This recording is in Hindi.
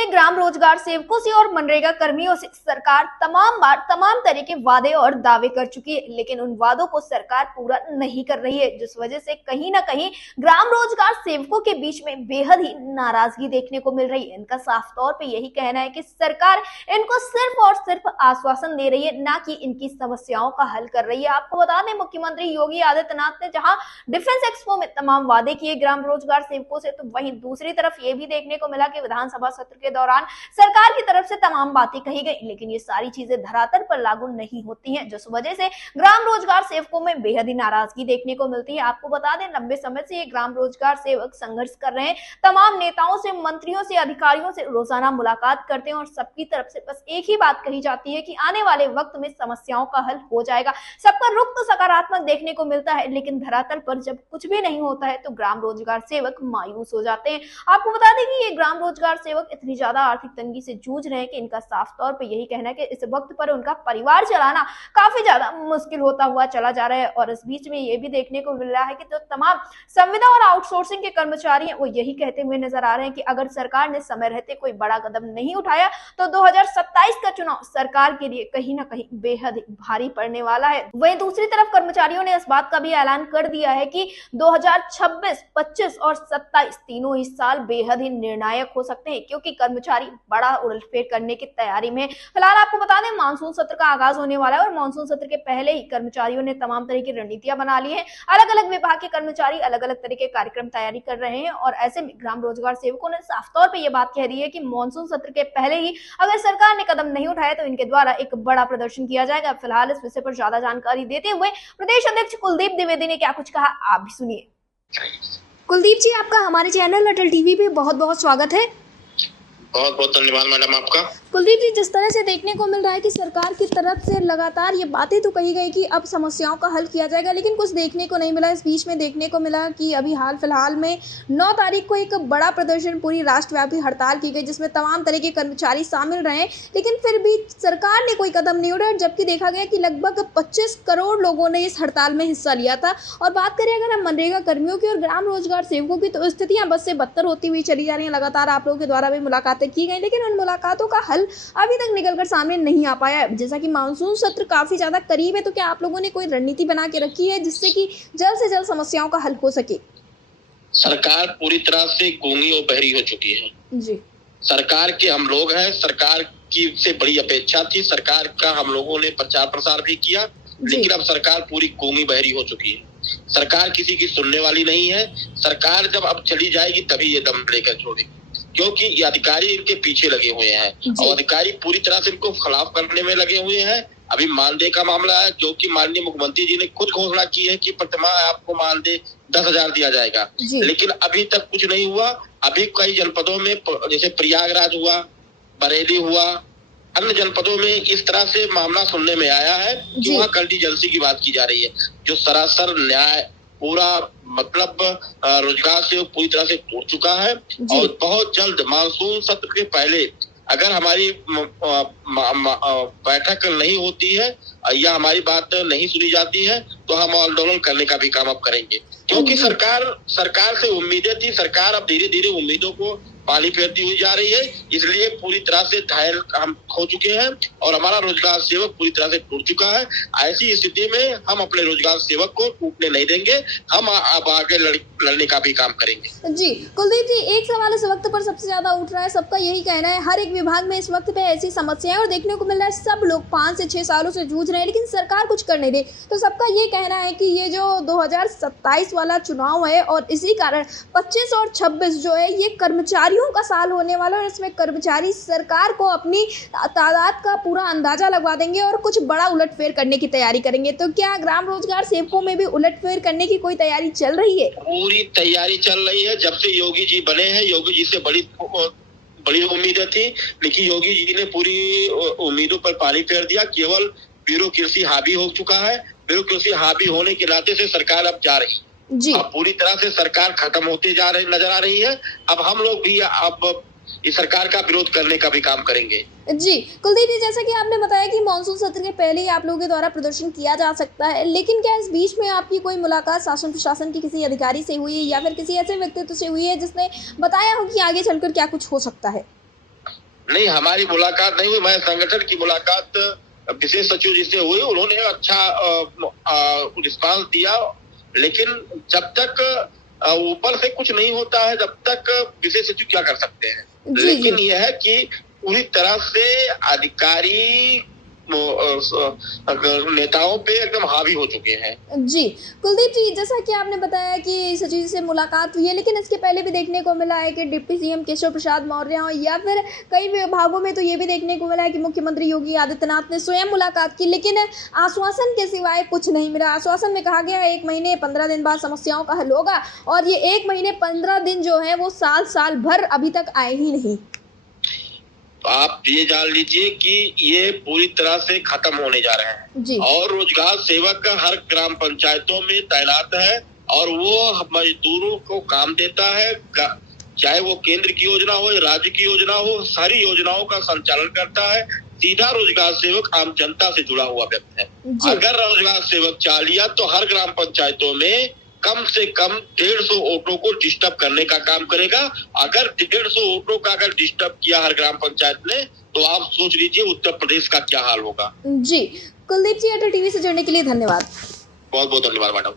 में ग्राम रोजगार सेवकों से और मनरेगा कर्मियों से सरकार तमाम तरह के वादे और दावे कर चुकी है, लेकिन उन वादों को सरकार पूरा नहीं कर रही है, जिस वजह से कहीं ना कहीं ग्राम रोजगार सेवकों के बीच में बेहद ही नाराजगी देखने को मिल रही है। इनका साफ तौर पे यही कहना है कि सरकार इनको सिर्फ और सिर्फ आश्वासन दे रही है, ना कि इनकी समस्याओं का हल कर रही है। आपको बता दें, मुख्यमंत्री योगी आदित्यनाथ ने जहां डिफेंस एक्सपो में तमाम वादे किए ग्राम रोजगार सेवकों से, तो वहीं दूसरी तरफ ये भी देखने को मिला कि विधानसभा सत्र के दौरान सरकार की तरफ से तमाम बातें कही गई, लेकिन ये सारी चीजें धरातल पर लागू नहीं होती हैं, जिस वजह से ग्राम रोजगार सेवकों में बेहद ही नाराजगी देखने को मिलती है। आपको बता दें, लंबे समय से ये ग्राम रोजगार सेवक संघर्ष कर रहे हैं, तमाम नेताओं से, मंत्रियों से, अधिकारियों से रोजाना मुलाकात करते हैं और सबकी तरफ से बस एक ही बात कही जाती है कि आने वाले वक्त में समस्याओं का हल हो जाएगा। सबका रुख तो सकारात्मक देखने को मिलता है, लेकिन धरातल पर जब कुछ भी नहीं होता है तो ग्राम रोजगार सेवक मायूस हो जाते हैं। आपको बता दें कि ये ग्राम रोजगार सेवक इतनी ज्यादा आर्थिक तंगी से जूझ रहे हैं कि इनका साफ तौर पे यही कहना है कि इस वक्त पर उनका परिवार चलाना काफी ज्यादा मुश्किल होता हुआ चला जा रहा है। और इस बीच में ये भी देखने को मिल रहा है कि जो तमाम संविदा और आउटसोर्सिंग के कर्मचारी हैं, वो यही कहते हुए नजर आ रहे हैं कि अगर सरकार ने समय रहते कोई बड़ा कदम नहीं उठाया तो 2027 का चुनाव सरकार के लिए कहीं ना कहीं बेहद भारी पड़ने वाला है। वहीं दूसरी तरफ कर्मचारियों ने इस बात का भी ऐलान कर दिया है कि 2026, 25 और 27 तीनों ही साल बेहद ही निर्णायक हो सकते हैं, क्योंकि कर्मचारी बड़ा उलटफेर करने की तैयारी में। फिलहाल आपको बता दें, मानसून सत्र का आगाज होने वाला है और मानसून सत्र के पहले ही कर्मचारियों ने तमाम तरह की रणनीतियां बना ली है। अलग अलग विभाग के कर्मचारी अलग अलग तरह के कार्यक्रम तैयारी कर रहे हैं और ऐसे में ग्राम रोजगार सेवकों ने साफ तौर पर यह बात कह दी है कि मानसून सत्र के पहले ही अगर सरकार ने कदम नहीं उठाया तो इनके द्वारा एक बड़ा प्रदर्शन किया जाएगा। फिलहाल इस विषय पर ज्यादा जानकारी देते हुए प्रदेश अध्यक्ष कुलदीप द्विवेदी ने क्या कुछ कहा, आप भी सुनिए। कुलदीप जी, आपका हमारे चैनल अटल टीवी पे बहुत बहुत स्वागत है। बहुत बहुत धन्यवाद मैडम आपका। कुलदीप जी, जिस तरह से देखने को मिल रहा है कि सरकार की तरफ से लगातार ये बातें तो कही गई कि अब समस्याओं का हल किया जाएगा, लेकिन कुछ देखने को नहीं मिला। इस बीच में देखने को मिला कि अभी हाल फिलहाल में 9 तारीख को एक बड़ा प्रदर्शन, पूरी राष्ट्रव्यापी हड़ताल की गई, जिसमें तमाम तरह के कर्मचारी शामिल रहे, लेकिन फिर भी सरकार ने कोई कदम नहीं उठाया, जबकि देखा गया कि लगभग 25 करोड़ लोगों ने इस हड़ताल में हिस्सा लिया था। और बात करें अगर हम मनरेगा कर्मियों की और ग्राम रोजगार सेवकों की, तो स्थितियां बद से बदतर होती हुई चली जा रही हैं। लगातार आप लोगों के द्वारा भी मुलाकातें की गई, लेकिन उन मुलाकातों का हल अभी तक निकलकर सामने नहीं आ पाया। जैसा कि मानसून सत्र काफी ज्यादा करीब है, तो क्या आप लोगों ने कोई रणनीति बना के रखी है जिससे कि जल्द से जल्द समस्याओं का हल हो सके? सरकार पूरी तरह से गूंगी और बहरी हो चुकी है जी। सरकार के हम लोग हैं, सरकार की से बड़ी अपेक्षा थी, सरकार का हम लोगों ने प्रचार प्रसार भी किया, लेकिन अब सरकार पूरी गूंगी बहरी हो चुकी है। सरकार किसी की सुनने वाली नहीं है। सरकार जब अब चली जाएगी तभी ये दम लेकर छोड़ेगी, क्योंकि ये अधिकारी इनके पीछे लगे हुए हैं और अधिकारी पूरी तरह से इनको खिलाफ करने में लगे हुए हैं। अभी मानदेय का मामला है, जो कि माननीय मुख्यमंत्री जी ने खुद घोषणा की है कि प्रतिमा आपको मानदेय 10,000 दिया जाएगा, लेकिन अभी तक कुछ नहीं हुआ। अभी कई जनपदों में, जैसे प्रयागराज हुआ, बरेली हुआ, अन्य जनपदों में इस तरह से मामला सुनने में आया है कि वहाँ कल्टी जलसी की बात की जा रही है, जो सरासर न्याय पूरा मतलब रोजगार से पूरी तरह से टूट चुका है। और बहुत जल्द मानसून सत्र के पहले अगर हमारी बैठक नहीं होती है या हमारी बात नहीं सुनी जाती है तो हम आंदोलन करने का भी काम अब करेंगे, क्योंकि सरकार से उम्मीदें थी। सरकार अब धीरे धीरे उम्मीदों को पानी फेरती हुई जा रही है, इसलिए पूरी तरह से घायल हम हो चुके हैं और हमारा रोजगार सेवक पूरी तरह से टूट चुका है। ऐसी स्थिति में हम अपने रोजगार सेवक को टूटने नहीं देंगे, हम अब आगे लड़ने का भी काम करेंगे। जी कुलदीप जी, एक सवाल इस वक्त पर सबसे ज्यादा उठ रहा है, सबका यही कहना है, हर एक विभाग में इस वक्त पे ऐसी समस्याएं और देखने को मिल रहा है, सब लोग 5 से 6 सालों से जूझ रहे हैं, लेकिन सरकार कुछ कर नहीं रही। तो सबका ये कहना है कि ये जो 2027 वाला चुनाव है और इसी कारण 25 और 26 जो है ये कर्मचारियों का साल होने वाला है और इसमें कर्मचारी सरकार को अपनी तादाद का पूरा अंदाजा लगवा देंगे और कुछ बड़ा उलटफेर करने की तैयारी करेंगे। तो क्या ग्राम रोजगार सेवकों में भी उलटफेर करने की कोई तैयारी चल रही है? पूरी तैयारी चल रही है। जब से योगी जी बने हैं, योगी जी से बड़ी उम्मीदें थी, लेकिन योगी जी ने पूरी उम्मीदों पर पानी फेर दिया। केवल ब्यूरोक्रेसी हावी हो चुका है। ब्यूरोक्रेसी हावी होने के नाते से सरकार अब जा रही जी, अब पूरी तरह से सरकार खत्म होते जा रही नजर आ रही है। अब हम लोग भी अब इस सरकार का विरोध करने का भी काम करेंगे। जी कुलदीप जी, जैसा कि आपने बताया कि मानसून सत्र के पहले ही आप लोगों के द्वारा प्रदर्शन किया जा सकता है, लेकिन क्या इस बीच में आपकी कोई मुलाकात शासन प्रशासन की किसी अधिकारी से हुई है या फिर किसी ऐसे व्यक्तित्व से हुई है जिसने बताया हो कि आगे चलकर क्या कुछ हो सकता है? नहीं, हमारी मुलाकात नहीं हुई। मैं संगठन की मुलाकात विशेष सचिव जी से हुई, उन्होंने अच्छा रिस्पांस दिया, लेकिन जब तक ऊपर से कुछ नहीं होता है, जब तक विशेष सचिव क्या कर सकते हैं। जी, लेकिन जी। यह है कि पूरी तरह से अधिकारी नेताओं पे एकदम हावी हो चुके हैं। जी, कुलदीप जी, जैसा कि आपने बताया कि सचिव जी से मुलाकात हुई है, लेकिन इसके पहले भी देखने को मिला है कि डिप्टी सीएम केशव प्रसाद मौर्य हों या फिर कई विभागों में तो ये भी देखने को मिला है कि मुख्यमंत्री योगी आदित्यनाथ ने स्वयं मुलाकात की, लेकिन आश्वासन के सिवाय कुछ नहीं मिला। आश्वासन में कहा गया है 1 महीने 15 दिन बाद समस्याओं का हल होगा, और ये 1 महीने 15 दिन जो है वो साल भर अभी तक आए ही नहीं। तो आप ये जान लीजिए कि ये पूरी तरह से खत्म होने जा रहे हैं। जी। और रोजगार सेवक हर ग्राम पंचायतों में तैनात है, और वो मजदूरों को काम देता है, चाहे वो केंद्र की योजना हो या राज्य की योजना हो, सारी योजनाओं का संचालन करता है। सीधा रोजगार सेवक आम जनता से जुड़ा हुआ व्यक्ति है। अगर रोजगार सेवक चाह लिया तो हर ग्राम पंचायतों में कम से कम 150 ऑटो को डिस्टर्ब करने का काम करेगा। अगर 150 ऑटो का अगर डिस्टर्ब किया हर ग्राम पंचायत ने, तो आप सोच लीजिए उत्तर प्रदेश का क्या हाल होगा। जी, कुलदीप जी, अटल टीवी से जुड़ने के लिए धन्यवाद। बहुत बहुत धन्यवाद मैडम।